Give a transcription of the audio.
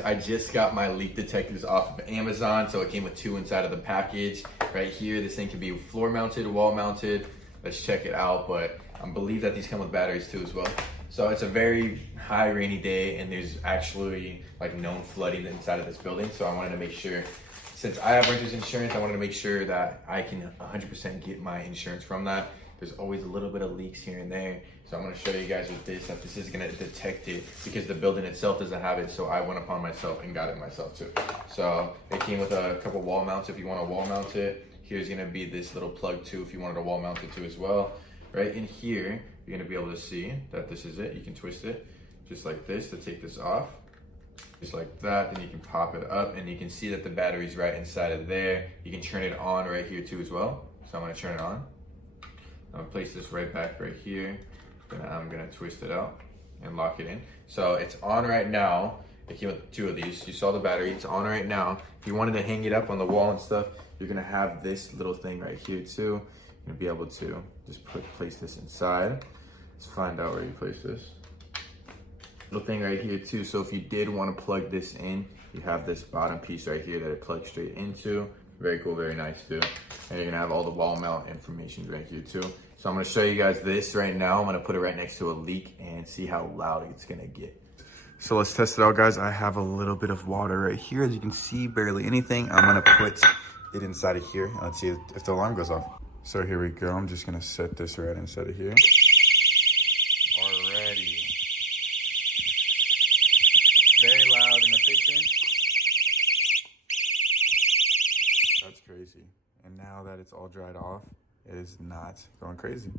I just got my leak detectors off of Amazon, so it came with 2 inside of the package. Right here, this thing can be floor mounted, wall mounted. Let's check it out, but I believe that these come with batteries too as well. So it's a very high rainy day and there's actually like known flooding inside of this building. So I wanted to make sure, since I have renter's insurance, I wanted to make sure that I can 100% get my insurance from that. There's always a little bit of leaks here and there. So I'm gonna show you guys with this, that this is gonna detect it because the building itself doesn't have it. So I went upon myself and got it myself too. So it came with a couple wall mounts if you wanna wall mount it. Here's gonna be this little plug too if you wanted to wall mount it too as well. Right in here, you're gonna be able to see that this is it. You can twist it just like this to take this off. Just like that, then you can pop it up and you can see that the battery's right inside of there. You can turn it on right here too as well. So I'm gonna turn it on. I'm gonna place this right back right here. Then I'm gonna twist it out and lock it in. So it's on right now. It came with 2 of these. You saw the battery, it's on right now. If you wanted to hang it up on the wall and stuff, you're gonna have this little thing right here too. You're gonna be able to just place this inside. Let's find out where you place this. Little thing right here too. So if you did wanna plug this in, you have this bottom piece right here that it plugs straight into. Very cool, very nice too. And you're gonna have all the wall mount information right here too. So I'm gonna show you guys this right now. I'm gonna put it right next to a leak and see how loud it's gonna get. So let's test it out, guys. I have a little bit of water right here. As you can see, barely anything. I'm gonna put it inside of here. Let's see if the alarm goes off. So here we go. I'm just gonna set this right inside of here. Already. Very loud and efficient. That's crazy. And now that it's all dried off, it is not going crazy.